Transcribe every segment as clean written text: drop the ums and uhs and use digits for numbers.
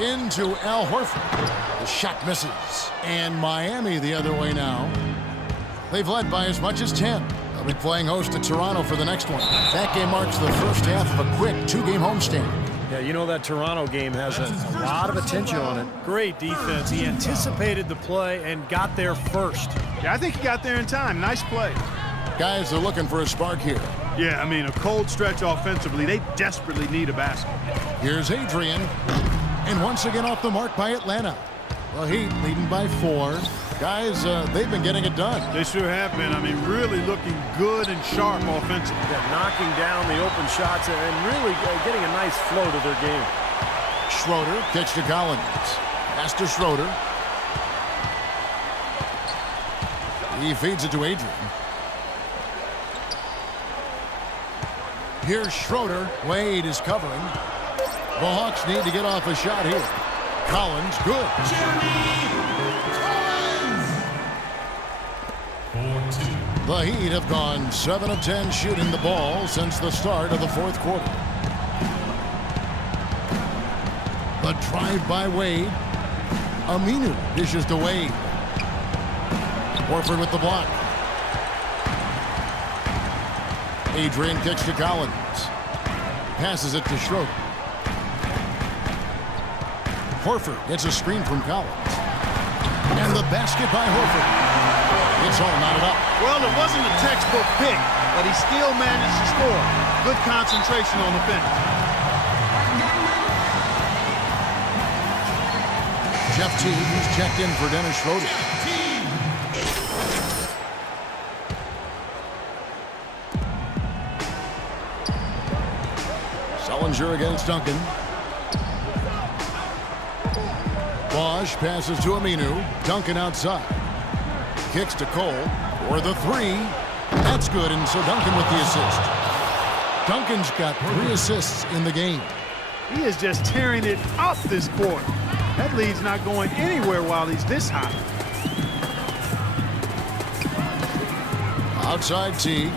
into Al Horford. The shot misses. And Miami the other way now. They've led by as much as 10. They'll be playing host to Toronto for the next one. That game marks the first half of a quick two-game homestand. Yeah, you know that Toronto game has a lot of attention on it. Great defense. He anticipated the play and got there first. Yeah, I think he got there in time. Nice play. Guys are looking for a spark here. Yeah, I mean, a cold stretch offensively. They desperately need a basket. Here's Adrian. And once again off the mark by Atlanta. The Heat leading by 4. Guys, they've been getting it done. They sure have been. I mean, really looking good and sharp offensively. Yeah, knocking down the open shots and really getting a nice flow to their game. Schroeder kicks to Collins. Pass to Schroeder. He feeds it to Adrian. Here's Schroeder. Wade is covering. The Hawks need to get off a shot here. Collins, good. The Heat have gone 7 of 10 shooting the ball since the start of the fourth quarter. The drive by Wade. Aminu dishes to Wade. Horford with the block. Adrian kicks to Collins. Passes it to Schroeder. Horford gets a screen from Collins. And the basket by Horford. It's all knotted up. Well, it wasn't a textbook pick, but he still managed to score. Good concentration on the finish. Jeff Teague has checked in for Dennis Schroeder. Sullinger against Duncan. Bosch passes to Aminu. Duncan outside. Kicks to Cole for the 3. That's good, and so Duncan with the assist. Duncan's got 3 assists in the game. He is just tearing it up this quarter. That lead's not going anywhere while he's this hot. Outside Teague.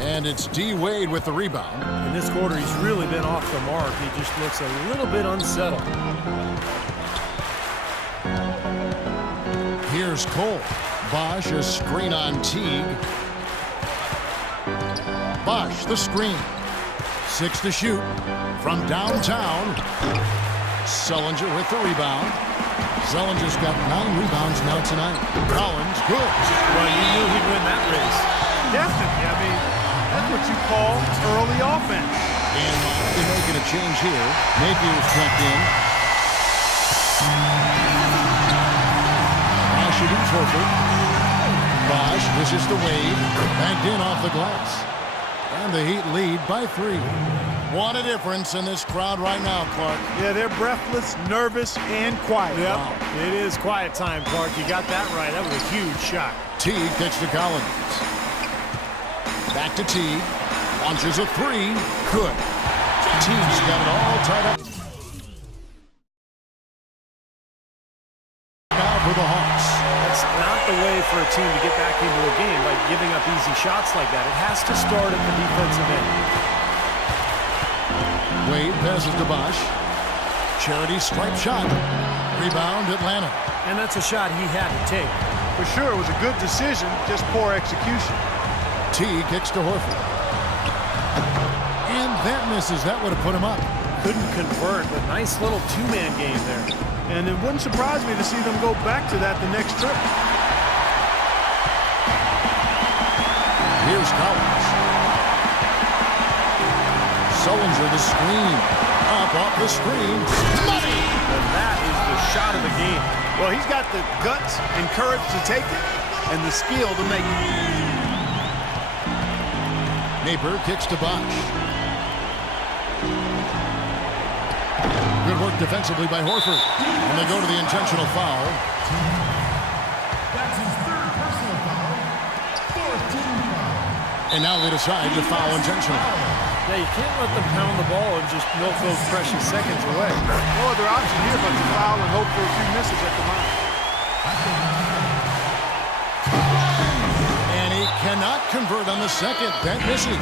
And it's D. Wade with the rebound. In this quarter, he's really been off the mark. He just looks a little bit unsettled. Here's Cole. Bosch, a screen on Teague. Bosch, the screen. 6 to shoot from downtown. Sullinger with the rebound. Sullinger's got 9 rebounds now tonight. Collins, good. Well, you knew he'd win that race. Definitely. I mean, that's what you call early offense. And they're making a change here. Napier's checked in. Shooting Horford. Bosch pushes to Wade. Banked in off the glass. And the Heat lead by 3. What a difference in this crowd right now, Clark. Yeah, they're breathless, nervous, and quiet. Yep, Wow. it is quiet time, Clark. You got that right. That was a huge shot. Teague kicks to Collins. Back to Teague. Launches a 3. Good. Teague's got it all tied up. Now for the Hawks. That's not the way for a team to get back into a game, like giving up easy shots like that. It has to start at the defensive end. Wade passes to Bosch. Charity stripe shot. Rebound Atlanta. And that's a shot he had to take. For sure, it was a good decision, just poor execution. Teague kicks to Horford. And that misses. That would have put him up. Couldn't convert, but nice little two-man game there. And it wouldn't surprise me to see them go back to that the next trip. Here's Collins. Sullinger the screen. Up off the screen. Money! And that is the shot of the game. Well, he's got the guts and courage to take it and the skill to make it. Napier kicks to Bosch. Good work defensively by Horford. And they go to the intentional foul. That's his 3rd personal foul. 4th team foul. And now they decide to foul intentionally. Yeah, you can't let them pound the ball and just milk those precious seconds away. No other option here but to foul and hope for a few misses at the line. And he cannot convert on the second. That misses.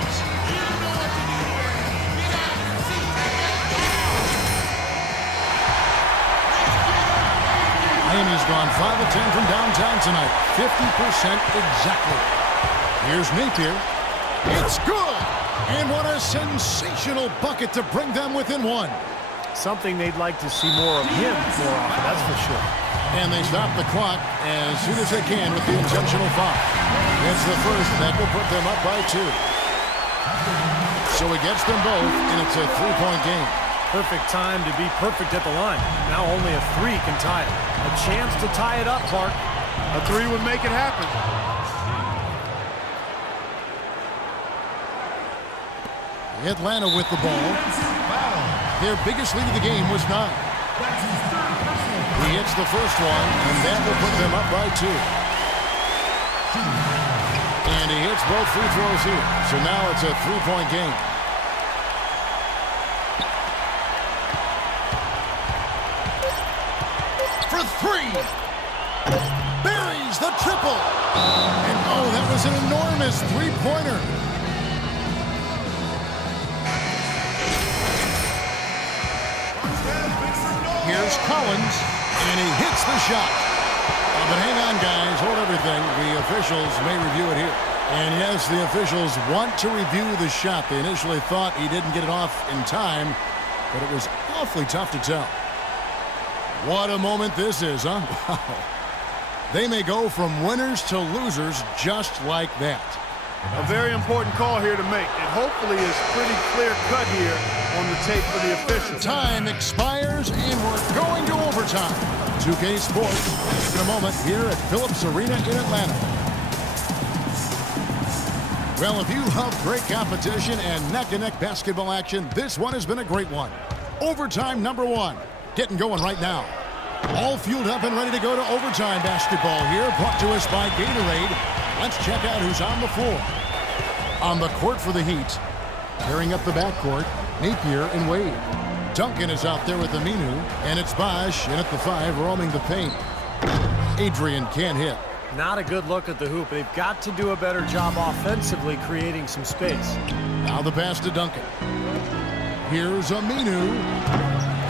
gone 5 of 10 from downtown tonight. 50% exactly. Here's Napier. It's good! And what a sensational bucket to bring them within one. Something they'd like to see more of him more often, that's for sure. And they stop the clock as soon as they can with the intentional foul. It's the first that will put them up by 2. So he gets them both, and it's a 3-point game. Perfect time to be perfect at the line. Now only a 3 can tie it. A chance to tie it up, Clark. A 3 would make it happen. Atlanta with the ball. Their biggest lead of the game was 9. He hits the first one, and that will put them up by 2. And he hits both free throws here. So now it's a 3-point game. For 3. Buries the triple. And oh, that was an enormous three-pointer. Here's Collins, and he hits the shot. But hang on, guys. Hold everything. The officials may review it here. And yes, the officials want to review the shot. They initially thought he didn't get it off in time, but it was awfully tough to tell. What a moment this is, huh? Wow. They may go from winners to losers just like that. A very important call here to make. It hopefully is pretty clear-cut here on the tape for the officials. Time expires, and we're going to overtime. 2K Sports in a moment here at Phillips Arena in Atlanta. Well, if you love great competition and neck-to-neck basketball action, this one has been a great one. Overtime number 1. Getting going right now. All fueled up and ready to go to overtime basketball here, brought to us by Gatorade. Let's check out who's on the floor. On the court for the Heat, tearing up the backcourt, Napier and Wade. Duncan is out there with Aminu, and it's Bosh in at the 5, roaming the paint. Adrian can't hit. Not a good look at the hoop. They've got to do a better job offensively creating some space. Now the pass to Duncan. Here's Aminu,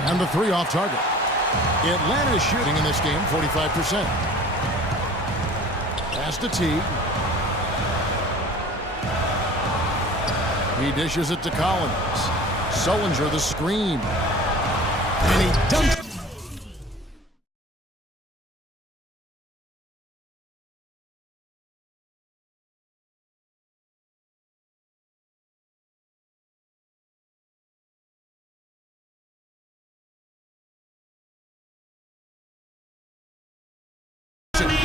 and the 3 off target. Atlanta is shooting in this game 45%. Pass to Teague. He dishes it to Collins. Sullinger the screen. And he dunks.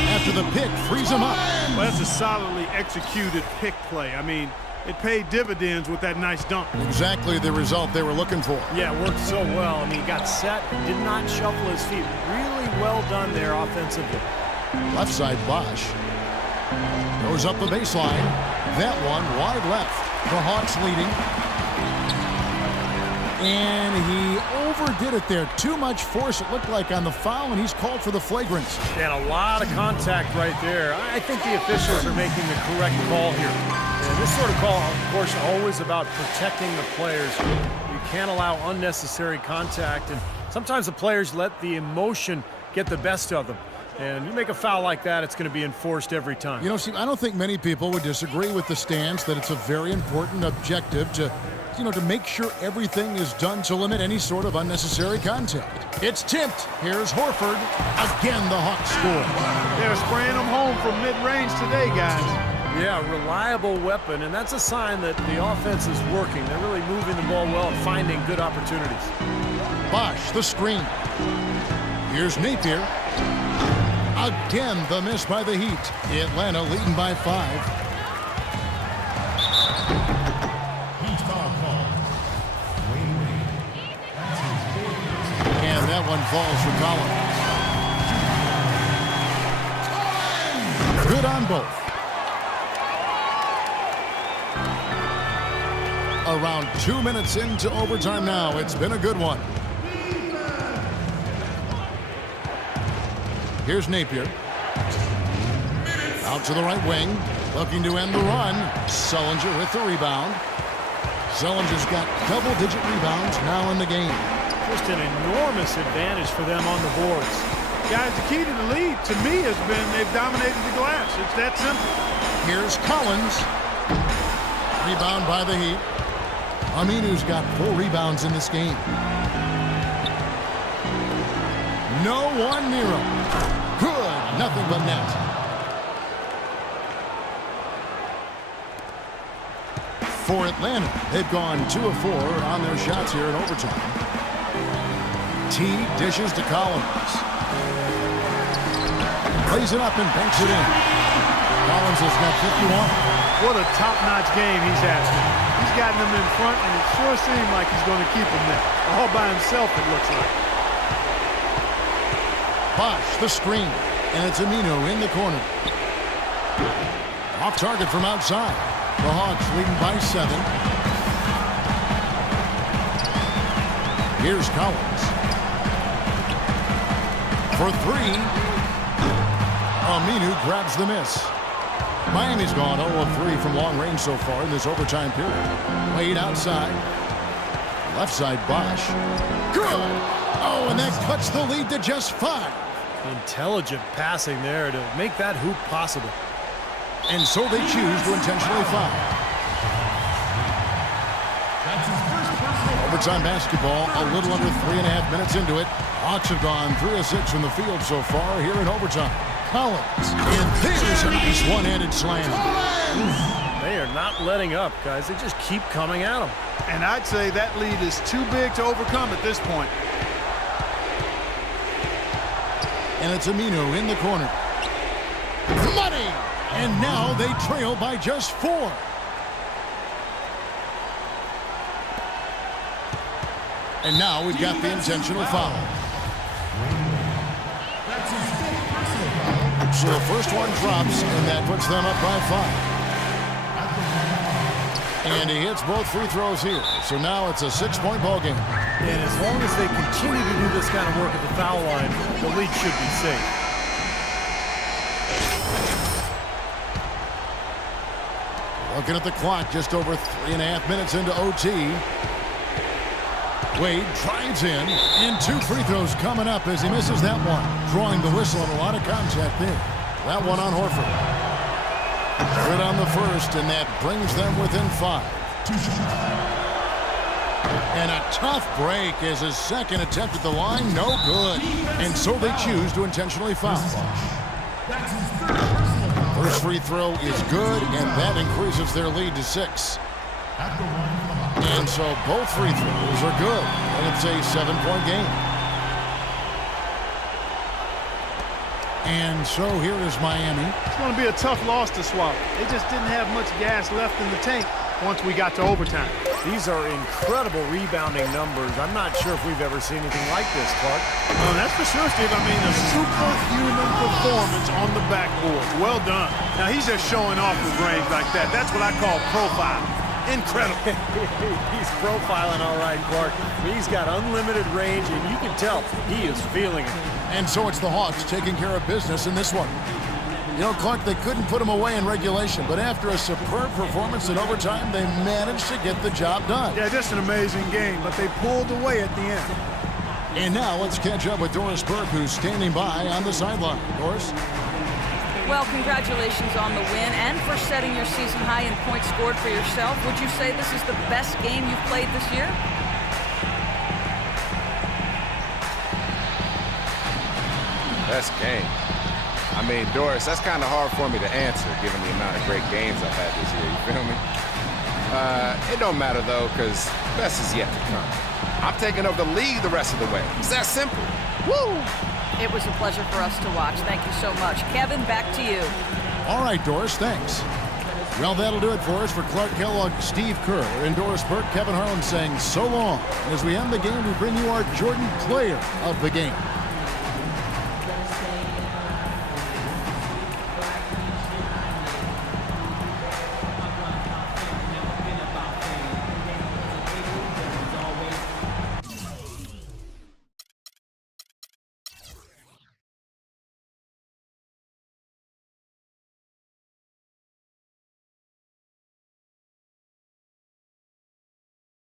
After the pick, frees him up. Well, that's a solidly executed pick play. I mean, it paid dividends with that nice dunk. Exactly the result they were looking for. Yeah, it worked so well. I mean, he got set, did not shuffle his feet. Really well done there offensively. Left side, Bosh. Goes up the baseline. That one wide left. The Hawks leading. And he overdid it there. Too much force, it looked like, on the foul, and he's called for the flagrants. And a lot of contact right there. I think the officials are making the correct call here. And this sort of call, of course, always about protecting the players. You can't allow unnecessary contact, and sometimes the players let the emotion get the best of them. And you make a foul like that, it's going to be enforced every time. You know, Steve, I don't think many people would disagree with the stance that it's a very important objective to make sure everything is done to limit any sort of unnecessary contact. It's tipped. Here's Horford. Again, the Hawks score. They're spraying them home from mid-range today, guys. Yeah, reliable weapon, and that's a sign that the offense is working. They're really moving the ball well and finding good opportunities. Bosh, the screen. Here's Napier. Again, the miss by the Heat. Atlanta leading by 5. And that one falls for Collins. Good on both. Around 2 minutes into overtime now. It's been a good one. Here's Napier. Out to the right wing. Looking to end the run. Sullinger with the rebound. Sullinger's got double-digit rebounds now in the game. Just an enormous advantage for them on the boards. Guys, the key to the lead, to me, has been they've dominated the glass. It's that simple. Here's Collins. Rebound by the Heat. Aminu's got 4 rebounds in this game. No one near him. Good. Nothing but net. For Atlanta, they've gone 2 of 4 on their shots here in overtime. T dishes to Collins. Plays it up and banks it in. Collins has got 51. What a top-notch game he's had. He's gotten them in front, and it sure seemed like he's going to keep them there. All by himself, it looks like. Bosh, the screen, and it's Aminu in the corner. Off target from outside. The Hawks leading by 7. Here's Collins. For 3. Aminu grabs the miss. Miami's gone 0 of 3 from long range so far in this overtime period. Played outside. Left side, Bosh. Good! Oh, and that cuts the lead to just 5. Intelligent passing there to make that hoop possible. And so they choose to intentionally foul. That's his first personal. Overtime basketball, a little under 3.5 minutes into it. Hawks have gone 3 of 6 from the field so far here in overtime. Collins, and there's a nice one-handed slam. They are not letting up, guys. They just keep coming at them. And I'd say that lead is too big to overcome at this point. And it's Aminu in the corner. Money! And now they trail by just 4. And now we've got the intentional foul. That's his 5th personal foul. So the first one drops, and that puts them up by 5. And he hits both free throws here. So now it's a 6-point ball game. And as long as they continue to do this kind of work at the foul line, the lead should be safe. Looking at the clock, just over 3.5 minutes into OT. Wade drives in, and 2 free throws coming up as he misses that one. Drawing the whistle and a lot of contact there. That one on Horford. Good on the first, and that brings them within 5. And a tough break as his second attempt at the line, no good. And so they choose to intentionally foul. That's his 3rd personal foul. First free throw is good, and that increases their lead to 6. At the line for the Hawks. And so both free throws are good. And it's a 7-point game. And so here is Miami. It's going to be a tough loss to swallow. They just didn't have much gas left in the tank once we got to overtime. These are incredible rebounding numbers. I'm not sure if we've ever seen anything like this, Clark. Oh, that's for sure, Steve. I mean, a superhuman performance on the backboard. Well done. Now, he's just showing off with range like that. That's what I call profile. Incredible. He's profiling all right, Clark. He's got unlimited range, and you can tell he is feeling it. And so it's the Hawks taking care of business in this one. You know, Clark, they couldn't put him away in regulation, but after a superb performance in overtime, they managed to get the job done. Yeah, just an amazing game, but they pulled away at the end. And now let's catch up with Doris Burke, who's standing by on the sideline. Doris? Well, congratulations on the win and for setting your season high in points scored for yourself. Would you say this is the best game you've played this year? Best game? I mean, Doris, that's kind of hard for me to answer given the amount of great games I've had this year. You feel me? It don't matter, though, because best is yet to come. I'm taking over the league the rest of the way. It's that simple. Woo! It was a pleasure for us to watch. Thank you so much. Kevin, back to you. All right, Doris, thanks. Well, that'll do it for us. For Clark Kellogg, Steve Kerr, and Doris Burke, Kevin Harlan saying so long. As we end the game, we bring you our Jordan Player of the Game.